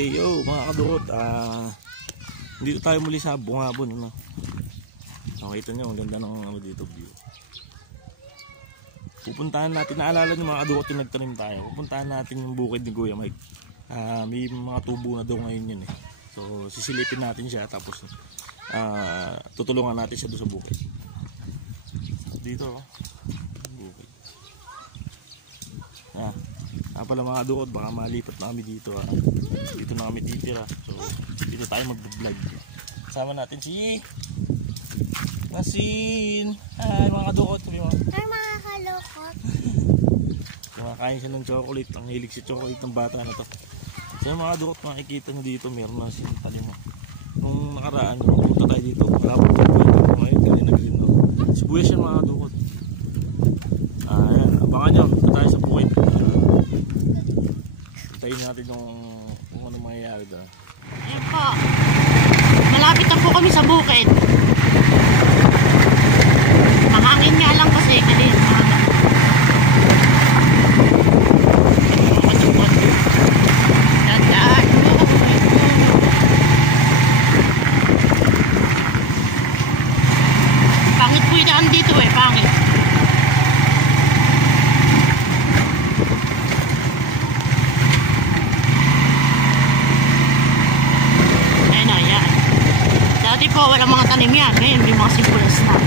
Hey yo mga kadukot, dito tayo muli sa Bungabon, no? Nakita nyo, ang ganda ng dito view. Pupuntahan natin, naalala nyo mga kadukot yung nagtanim tayo. Pupuntahan natin yung bukid ni Kuya Mike. May mga tubo na daw ngayon yun eh. So sisilipin natin siya, tapos tutulungan natin siya doon sa bukid. Dito bukid. Pala mga kadukot, baka malipat na kami dito. Dito na kami titira. So dito tayo mag-vlog. Kasama natin si Masin. Hi mga kadukot. Hi mga kalukot. Kumakain siya ng chocolate. Ang hilig si chocolate ng bata na to. So mga kadukot, makikita nyo dito meron na si talima. Nung nakaraan, pupunta tayo dito. Malapot tayo dito. Ngayon ganyan na green, no? Sibuyas yan mga kadukot. Ayan, abangan nyo. Punta tayo sa bukid. Tayo natin kung ano mangyayari doon. Ayan po. Malapit na po kami sa bukid. Mahangin nga lang kasi kanina. Dadaan. Pangit po yung daan dito eh. Pangit. Dati po walang mga tanim yan. Ngayon may mga sibuyas na.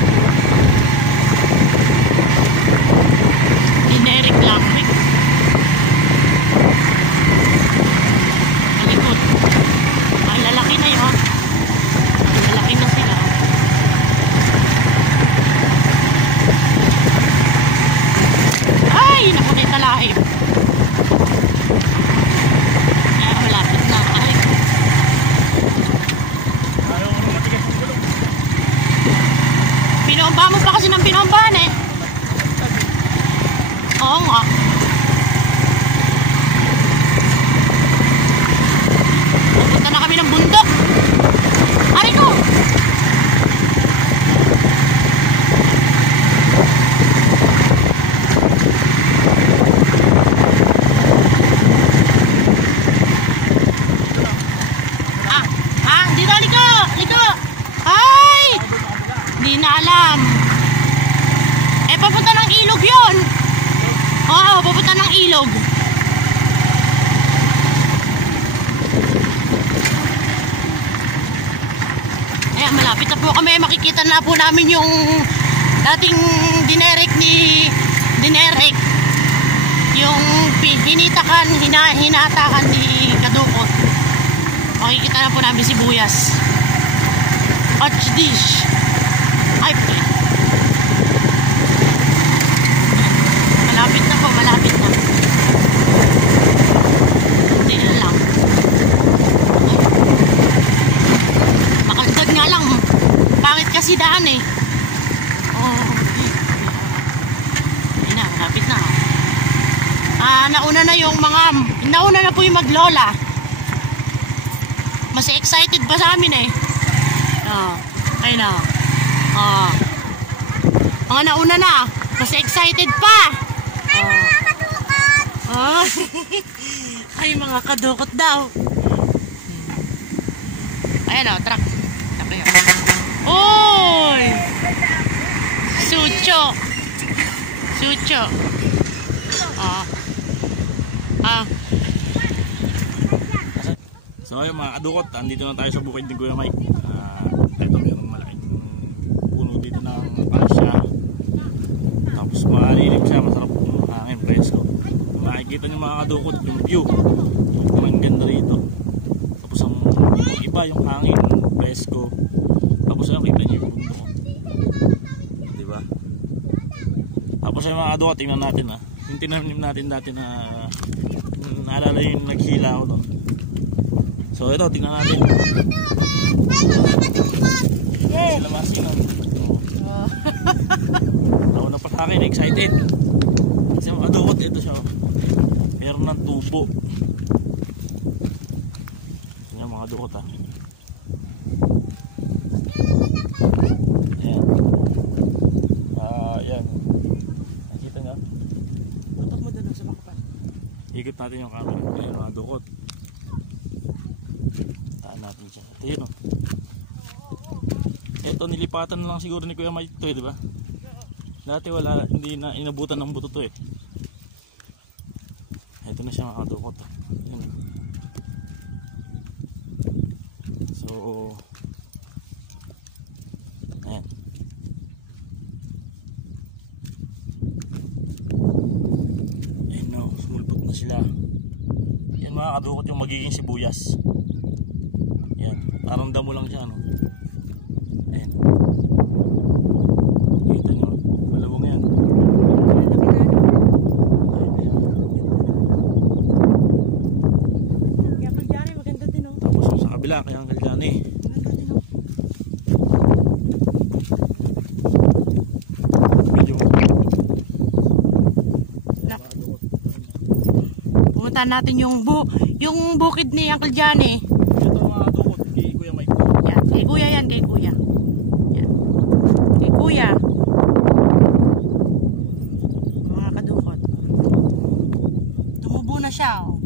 Generic lang. Malikot. Ang lalaki na yun. Ang lalaki na sila. Ay! Naku na yung talahib. Kaya malapit na. Ay! Pinomba mo pa kasi ng pinombahan eh. Oo nga. Pupunta na kami ng bundok. Aray ko! Dito, liko! Liko! Ay! Hindi na alam. Eh, papunta ng ilog yun. Oo, papunta ng ilog. Ayan, malapit na po kami. Makikita na po namin yung dating dinerek ni dinerek. Yung binitakan, hinatakan ni Kadukot. Makikita na po namin sibuyas. Arch dish. Ay, malapit na po, malapit na. Hindi na lang. Makalagad nga lang. Pangit kasi daan eh. Oh. Hindi na, malapit na. Nauna na yung nauna na po yung maglola. Mas excited pa sa amin eh. Ayun na. Mga nauna na. Kasi excited pa. Ay mga kadukot. Ay mga kadukot daw. Ayan o, truck. Oy! Sucho. Sucho. So ayun mga kadukot, andito na tayo sa bukid ni Kuya Mike. Ito mayroong malaking puno dito ng pasya. Tapos malilim siya, masarap yung hangin, presko. Makikita nyo mga kadukot yung view. Ang ganda rito. Tapos ang iba yung hangin, presko. Tapos ayun, kita nyo yung mundo ko. Diba? Tapos ayun mga kadukot, tingnan natin yung tinanim natin dati na naalala yung naghila ako doon. So ito, tingnan natin. Sila Masinon. Ako na pa sa akin, excited. Kasi mga kadukot, ito siya. Meron ng tubo. Tingnan mga kadukot Ayan. Ayan. Nakita nyo? Tutok mo doon sa makapan. Ikot natin yung camera. Ayan mga kadukot. natin siya. Ito yun, oh. Ito nilipatan na lang siguro ni Kuya Mike to, di ba? Dati wala, hindi na inabutan ng buto to eh. Ito na siya mga kadukot. Yan. So, ayan. Ayan no, sumulpot na sila. Yan mga kadukot yung magiging sibuyas. Yan, parang damo lang siya, no? Ayan. Kita nyo, malawang yan. Tapos yung sa kabila, kaya ang kalyani. Medyo pumunta natin yung bukid ni Uncle Johnny. ito mga kadukot, kay Kuya Mike. Yan, kay Kuya yan, kay Kuya. Yan. Kay Kuya. Mga kadukot. Tumubo na siya, oh.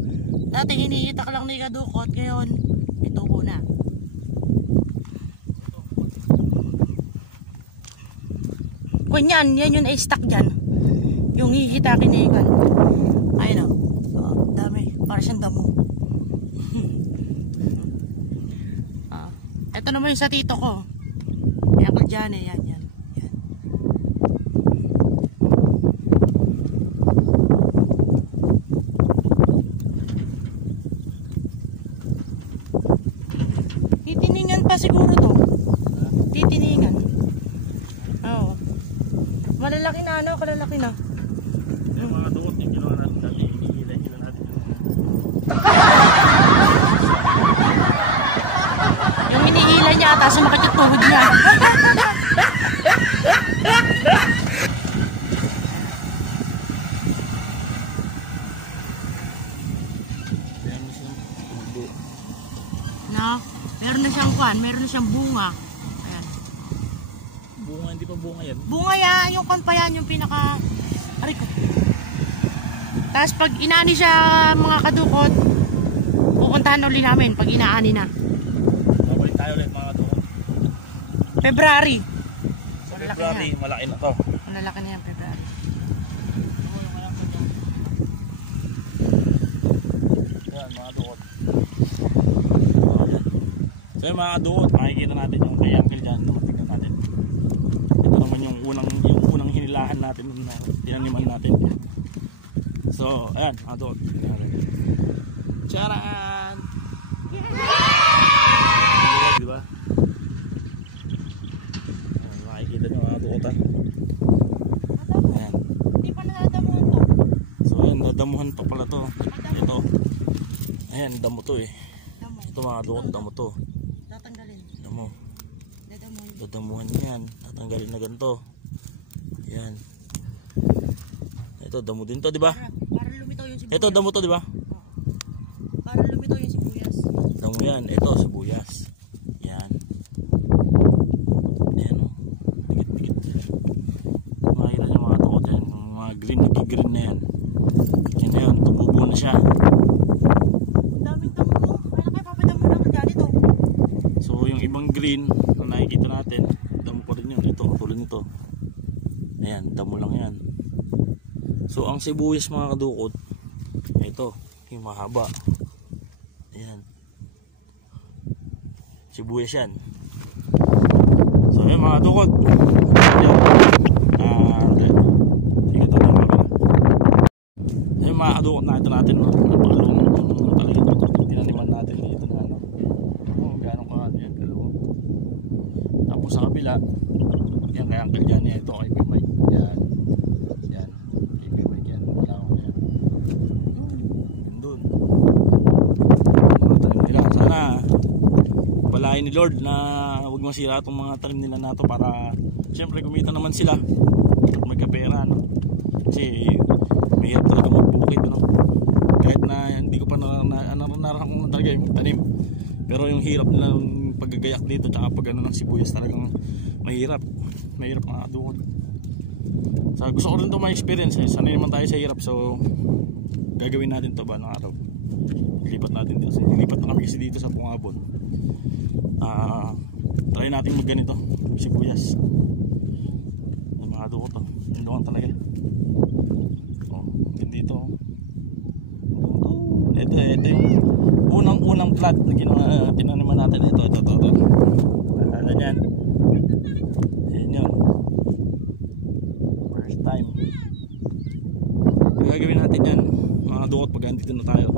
Dati iniitak lang ni kadukot, ngayon itubo na. Kung yan yung i-stack dyan. Yung hihitakin na ikan. Ayun, oh. Dami. Para siyang damo. Ito naman yung sa tito ko. Yan ko dyan eh. Yan. Titiningan pa siguro to. Titiningan. Oo. Malalaki na ano, kalalaki na. Yung mga kadukot yung ginawa natin dati, hinihila natin. Yung hinihila niya ata, sumakit yung tuhod niya. No? Meron na siyang kwan, meron na siyang bunga. Ayan. Bunga, hindi pa bunga yan. Bunga yan, yung kwan pa yan, yung pinaka... Aray ko. Tapos pag inaani siya mga kadukot, pupuntahan ulit namin pag inaani na. Babalik tayo ulit mga kadukot. February. Sa February, malaki na to. Malalaki na yan, February. Yan mga kadukot. So yung mga kadukot, makikita natin yung kay Uncle John na matignan natin. Ito naman yung unang hinilahan natin na tinaniman natin. So, ayan, mga kadukot. Charan! Diba? Ayan, makikita nyo mga kadukot, ha? Ayan. Hindi pa nadadamuhan to. So ayan, dadamuhan pa pala to. Ito. Ayan, damo to eh. Damo. Ito mga kadukot, damo to. Tatanggalin. Damo. Dadamuhan. Dadamuhan yan. Tatanggalin na ganito. Ayan. Ito, damo din to, di ba? Para lumitaw yung sibuyas. Ito, damo to, di ba? Para lumitaw yung sibuyas. Damo yan. Ito, sibuyas. Yan. Ayan o. Dikit-dikit. Makikita nyo mga kadukot yan. Yung mga green, nag-green na yan. Yan na yun, tumubo na siya. Ang daming damo. Kaya kayo papadamo naman dyan ito. So yung ibang green na nakikita natin, damo pa rin yun. Ito, tulad nito. Ayan, damo lang yan. So ang sibuyas mga kadukot, ito, yung mahaba. Ayan. Sibuyas yan. So ayan mga kadukot. Ayan mga kadukot, nakita natin, no? Napakalunong talaga ito. Tinaniman natin dito na ano. Gano'ng kahalo yan, kalunong. Tapos sa kabila, yan kaya Uncle Johnny, ito kay Kuya Mike. Yan. Yan. Kay Kuya Mike yan. Wala ko yan. Yan dun. Mga tanim nila. Sana balahin ni Lord na huwag masira itong mga tanim nila na ito para siyempre kumita naman sila at magkapera, no? Kasi mahirap talaga magbukid, no? Kahit na hindi ko pa narakang talaga yung tanim, pero yung hirap nila ng paggagayak dito tsaka pag ano ng sibuyas talagang mahirap mga kadukot. So gusto ko rin ito ma-experience eh. Sanay naman tayo sa hirap, so gagawin natin to ba ng araw. Lipat natin dito. Lipat na kami kasi dito sa Pungabon. Try natin mag ganito, sibuyas. Mga dukot to. Tulungan talaga. Dito. Ito yung unang plat na tinaniman natin. Ito. Ano yan? Ayan yun. First time. Ang gagawin natin yan, mga dukot, pag andito na tayo,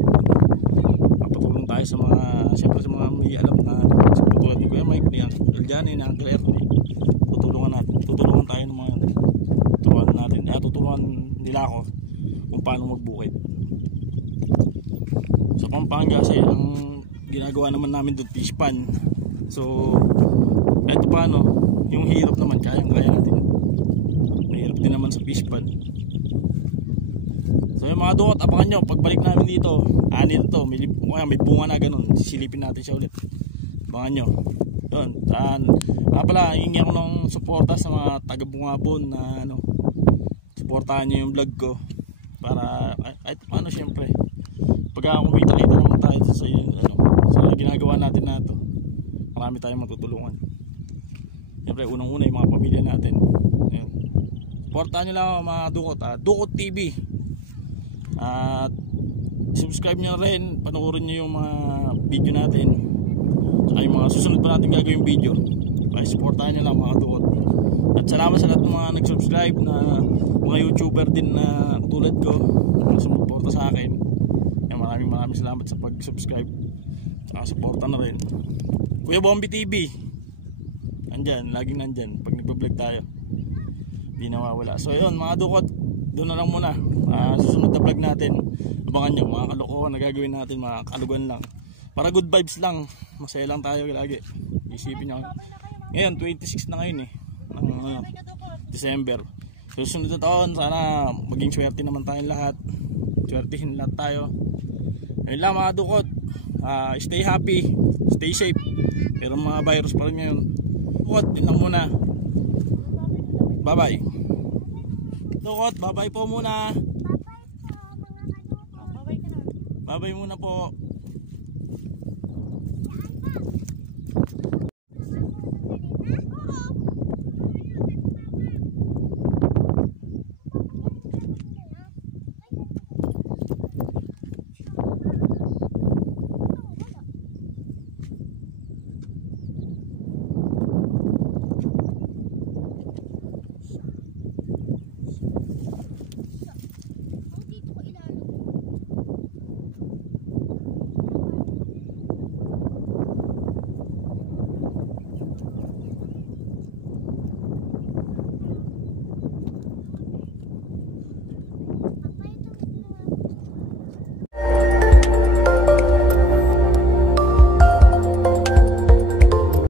papatulong tayo sa mga, siyempre sa mga may alam na sa patulad ni Kuya Mike, ni Uncle Johnny, ni Uncle Ernie. Tutulungan tayo ng mga tutulungan nila ako kung paano magbukid. Sa Pampanga kasi ang ginagawa naman namin doon fish pan. So kahit paano, yung hirap naman kaya natin. Mahirap din naman sa fish pan. So yung mga dukot, abangan nyo pagbalik namin dito. Anil to, may bunga na ganun. Sisilipin natin siya ulit. Abangan nyo. Yun, pala, hingi ako ng suporta sa mga taga-Bungabon na suportahan nyo yung vlog ko para kahit paano syempre pag kumita-kita naman tayo sa ginagawa natin na ito, marami tayong matutulungan. Syempre unang-una yung mga pamilya natin. Ayun. Suportahan nyo lang mga dukot, Dukot TV, at subscribe nyo rin, panoorin nyo yung mga video natin at yung mga susunod pa natin gagawing video. Kaya suportahan nyo lang mga dukot. At salamat sa lahat ng mga nag-subscribe na mga YouTuber din na tulad ko na sumuporta sa akin. Maraming salamat sa pag-subscribe. Saka suporta na rin. Kuya Bombi TV, andyan, laging nandyan pag nagpa-vlog tayo, di nawawala. So yun mga dukot, doon na lang muna. Susunod na vlog natin, abangan nyo mga kalokohan na gagawin natin, mga kalugan lang para good vibes lang, masaya lang tayo lagi. Isipin nyo ngayon 26 na ngayon ng December. Susunod na taon, sana maging swerte naman tayong lahat, swertihin lahat tayo. Ayun lang mga dukot, stay happy, stay safe. Pero mga virus pa rin ngayon. Dukot, yun lang muna. Bye bye. Dukot, bye bye po muna. Bye bye muna po.